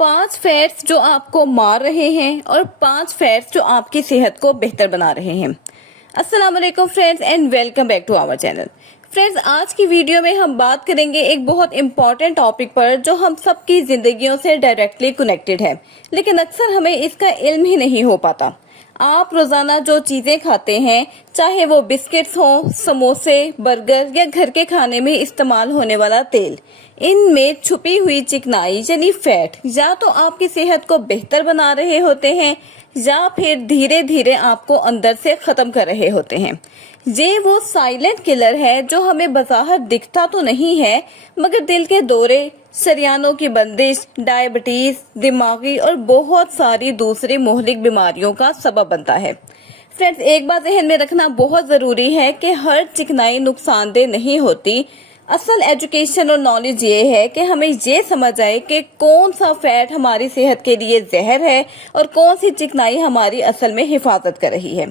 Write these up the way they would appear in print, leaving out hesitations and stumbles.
5 fats जो आपको मार रहे हैं और 5 फैट्स जो आपकी सेहत को बेहतर बना रहे हैं। अस्सलाम वालेकुम friends and welcome back to our channel. Friends, आज की वीडियो में हम बात करेंगे एक बहुत इंपॉर्टेंट टॉपिक पर जो हम सबकी जिंदगियों से डायरेक्टली कनेक्टेड है, लेकिन अक्सर हमें इसका इल्म ही नहीं हो पाता। आप रोजाना जो चीजें खाते हैं, चाहे वो बिस्किट्स हों, समोसे, बर्गर या घर के खाने में इस्तेमाल होने वाला तेल, इनमें छुपी हुई चिकनाई यानी फैट या तो आपकी सेहत को बेहतर बना रहे होते हैं या फिर धीरे धीरे आपको अंदर से खत्म कर रहे होते हैं। ये वो साइलेंट किलर है जो हमें बाहर दिखता तो नहीं है, मगर दिल के दौरे, शरियानों की बंदिश, डायबिटीज, दिमागी और बहुत सारी दूसरी मोहलिक बीमारियों का सबब बनता है। फ्रेंड्स, एक बात ज़हन में रखना बहुत ज़रूरी है कि हर चिकनाई नुकसानदेह नहीं होती। असल एजुकेशन और नॉलेज ये है कि हमें ये समझ आए कि कौन सा फैट हमारी सेहत के लिए जहर है और कौन सी चिकनाई हमारी असल में हिफाजत कर रही है।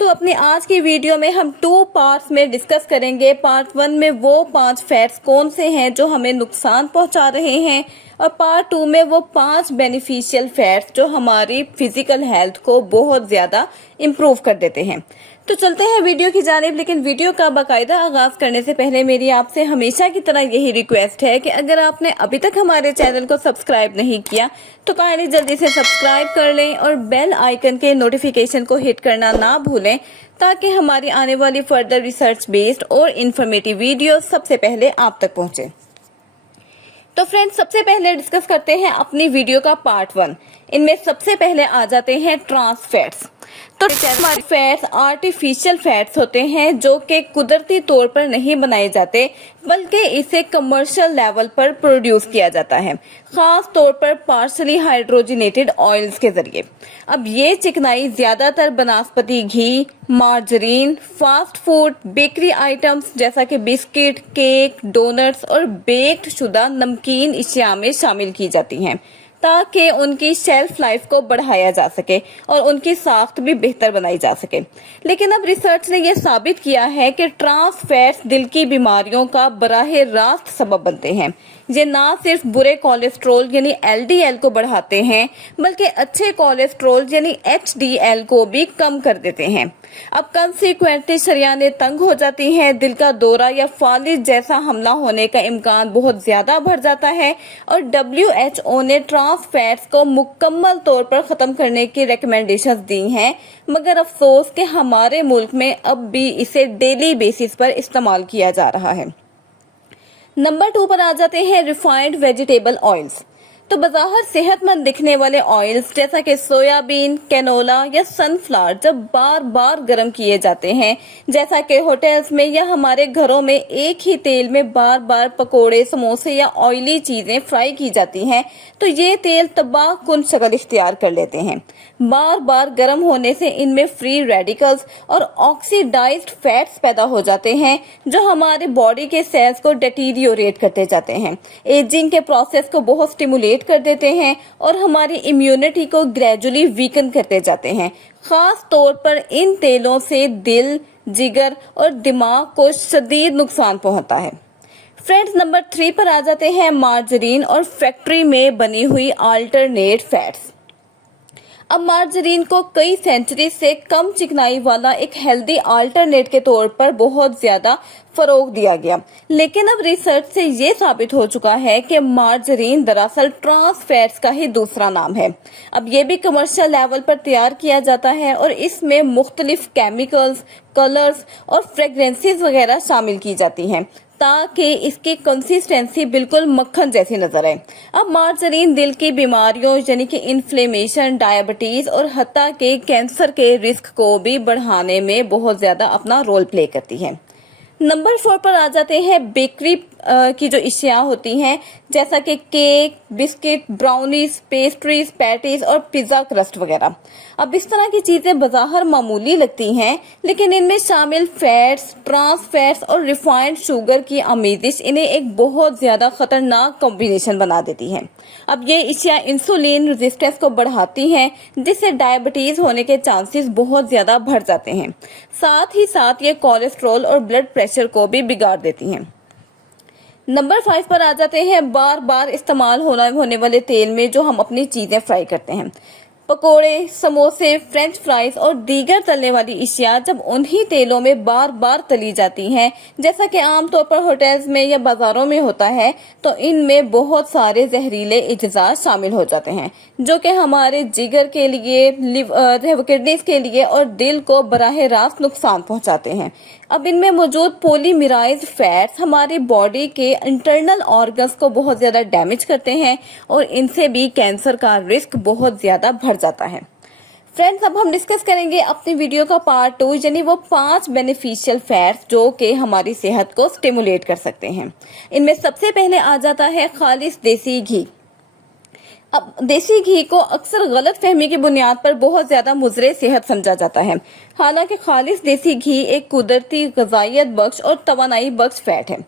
तो अपनी आज की वीडियो में हम 2 पार्ट्स में डिस्कस करेंगे। पार्ट 1 में वो 5 फैट्स कौन से हैं जो हमें नुकसान पहुंचा रहे हैं, और पार्ट 2 में वो 5 बेनिफिशियल फैट्स जो हमारी फिजिकल हेल्थ को बहुत ज्यादा इम्प्रूव कर देते हैं। तो चलते हैं वीडियो की जानिब, लेकिन वीडियो का बाकायदा आगाज करने से पहले मेरी आपसे हमेशा की तरह यही रिक्वेस्ट है कि अगर आपने अभी तक हमारे चैनल को सब्सक्राइब नहीं किया तो काइंडली जल्दी से सब्सक्राइब कर लें और बेल आइकन के नोटिफिकेशन को हिट करना ना भूलें, ताकि हमारी आने वाली फर्दर रिसर्च बेस्ड और इन्फॉर्मेटिव वीडियो सबसे पहले आप तक पहुंचे। तो फ्रेंड्स, सबसे पहले डिस्कस करते हैं अपनी वीडियो का पार्ट 1। इनमें सबसे पहले आ जाते हैं ट्रांस फैट्स। तो फैट्स आर्टिफिशियल फैट्स होते हैं जो कि कुदरती तौर पर नहीं बनाए जाते, बल्कि इसे कमर्शियल लेवल पर प्रोड्यूस किया जाता है, खास तौर पर पार्शली हाइड्रोजनेटेड ऑयल्स के जरिए। अब ये चिकनाई ज्यादातर बनस्पति घी, margarine, fast food, bakery items जैसा कि बिस्किट, केक, डोनट्स और बेक्ड शुदा नमकीन अशिया में शामिल की जाती हैं, ताकि उनकी शेल्फ लाइफ को बढ़ाया जा सके और उनकी साख्त भी बेहतर बनाई जा सके। लेकिन अब रिसर्च ने यह साबित किया है कि ट्रांस फैट्स दिल की बीमारियों का बराह रास्त सबब बनते हैं। ये ना सिर्फ बुरे कोलेस्ट्रोल यानी LDL को बढ़ाते हैं, बल्कि अच्छे कोलेस्ट्रोल यानी HDL को भी कम कर देते हैं। अब कंसीक्वेंटली शरियानें तंग हो जाती हैं, दिल का दौरा या फालिज जैसा हमला होने का इम्कान बहुत ज्यादा बढ़ जाता है, और WHO ने ट्रांस फैट्स को मुकम्मल तौर पर खत्म करने की रिकमेंडेशंस दी हैं, मगर अफसोस कि हमारे मुल्क में अब भी इसे डेली बेसिस पर इस्तेमाल किया जा रहा है। नंबर 2 पर आ जाते हैं रिफाइंड वेजिटेबल ऑयल्स। तो बज़ाहिर सेहतमंद दिखने वाले ऑयल्स जैसा कि सोयाबीन, कैनोला या सनफ्लावर जब बार बार गर्म किए जाते हैं, जैसा कि होटल्स में या हमारे घरों में एक ही तेल में बार बार पकोड़े, समोसे या ऑयली चीजें फ्राई की जाती हैं, तो ये तेल तबाह कुन शक्ल इख्तियार कर लेते हैं। बार बार गर्म होने से इनमें फ्री रेडिकल्स और ऑक्सीडाइज्ड फैट्स पैदा हो जाते हैं, जो हमारे बॉडी के सेल्स को डेटीरियोरेट करते जाते हैं, एजिंग के प्रोसेस को बहुत स्टिमुलेट कर देते हैं और हमारी इम्यूनिटी को ग्रेजुअली वीकन करते जाते हैं। खास तौर पर इन तेलों से दिल, जिगर और दिमाग को शदीद नुकसान पहुंचता है। फ्रेंड्स, नंबर 3 पर आ जाते हैं मार्जरीन और फैक्ट्री में बनी हुई अल्टरनेट फैट्स। अब मार्जरीन को कई सेंचुरी से कम चिकनाई वाला एक हेल्दी अल्टरनेट के तौर पर बहुत ज्यादा फरोग दिया गया, लेकिन अब रिसर्च से ये साबित हो चुका है कि मार्जरीन दरअसल ट्रांस फैट्स का ही दूसरा नाम है। अब ये भी कमर्शियल लेवल पर तैयार किया जाता है और इसमें मुख्तलिफ केमिकल्स, कलर्स और फ्रेग्रेंसेस वगैरह शामिल की जाती हैं, ताकि इसकी कंसिस्टेंसी बिल्कुल मक्खन जैसी नजर आए। अब मार्जरीन दिल की बीमारियों यानी कि इन्फ्लेमेशन, डायबिटीज और हत्ता के कैंसर के रिस्क को भी बढ़ाने में बहुत ज्यादा अपना रोल प्ले करती है। नंबर 4 पर आ जाते हैं बेकरी की जो अशिया होती हैं, जैसा कि cake, biscuit, brownies, pastries, patties और पिज्जा क्रस्ट वगैरह। अब इस तरह की चीजें बाहर मामूली लगती हैं, लेकिन इनमें शामिल फैट्स, ट्रांस फैट्स और रिफाइंड शुगर की आमेजिश इन्हें एक बहुत ज्यादा खतरनाक कॉम्बिनेशन बना देती है। अब ये अशिया इंसुलिन रेजिस्टेंस को बढ़ाती हैं, जिससे डायबिटीज होने के चांसेस बहुत ज्यादा बढ़ जाते हैं। साथ ही साथ ये कोलेस्ट्रॉल और ब्लड प्रेशर को भी बिगाड़ देती हैं। नंबर 5 पर आ जाते हैं बार बार इस्तेमाल होने वाले तेल में जो हम अपनी चीजें फ्राई करते हैं। पकोड़े, समोसे, फ्रेंच फ्राइज और दीगर तलने वाली अशिया जब उन्हीं तेलों में बार बार तली जाती हैं, जैसा कि आमतौर पर होटल्स में या बाजारों में होता है, तो इनमें बहुत सारे जहरीले अज्जा शामिल हो जाते हैं जो कि हमारे जिगर के लिए, किडनीज के लिए और दिल को बराह रास्त नुकसान पहुंचाते हैं। अब इनमें मौजूद पॉलीमराइज्ड फैट्स हमारी बॉडी के इंटरनल ऑर्गन्स को बहुत ज्यादा डैमेज करते हैं और इनसे भी कैंसर का रिस्क बहुत ज्यादा बढ़ जाता है। फ्रेंड्स, अब हम डिस्कस करेंगे अपनी वीडियो का पार्ट 2, यानी वो 5 बेनिफिशियल फैट्स जो कि हमारी सेहत को स्टिमुलेट कर सकते हैं। इनमें सबसे पहले आ जाता है खालिस देसी घी। अब देसी घी को अक्सर गलत फहमी की बुनियाद पर बहुत ज्यादा मुजरे सेहत समझा जाता है। हालांकि खालिस देसी घी एक कुदरती ग़िज़ाइयत बख्श और तवानाई बख्श फैट है।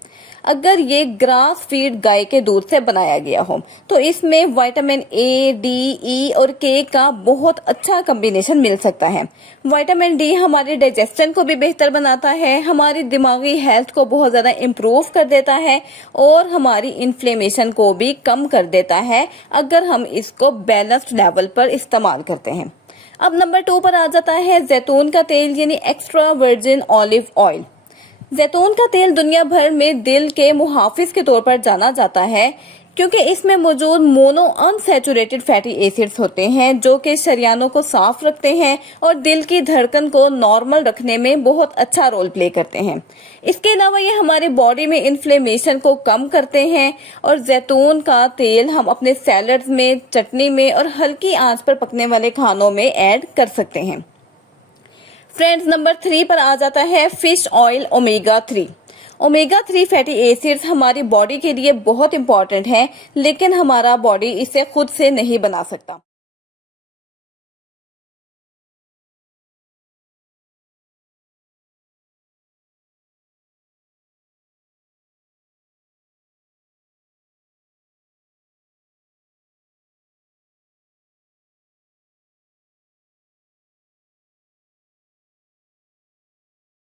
अगर ये ग्रास फीड गाय के दूध से बनाया गया हो तो इसमें विटामिन ए, डी, ई और के का बहुत अच्छा कॉम्बिनेशन मिल सकता है। विटामिन डी हमारे डाइजेशन को भी बेहतर बनाता है, हमारी दिमागी हेल्थ को बहुत ज़्यादा इम्प्रूव कर देता है और हमारी इन्फ्लेमेशन को भी कम कर देता है अगर हम इसको बैलेंस्ड लेवल पर इस्तेमाल करते हैं। अब नंबर 2 पर आ जाता है जैतून का तेल, यानी एक्स्ट्रा वर्जिन ऑलिव ऑयल। जैतून का तेल दुनिया भर में दिल के मुहाफिज के तौर पर जाना जाता है क्योंकि इसमें मौजूद मोनो अनसैचुरेटेड फैटी एसिड्स होते हैं जो कि शरियानों को साफ रखते हैं और दिल की धड़कन को नॉर्मल रखने में बहुत अच्छा रोल प्ले करते हैं। इसके अलावा ये हमारी बॉडी में इन्फ्लेमेशन को कम करते हैं और जैतून का तेल हम अपने सैलड्स में, चटनी में और हल्की आंच पर पकने वाले खानों में ऐड कर सकते हैं। फ्रेंड्स, नंबर 3 पर आ जाता है fish oil omega 3। Omega 3 fatty acids हमारी बॉडी के लिए बहुत इंपॉर्टेंट हैं, लेकिन हमारा बॉडी इसे खुद से नहीं बना सकता।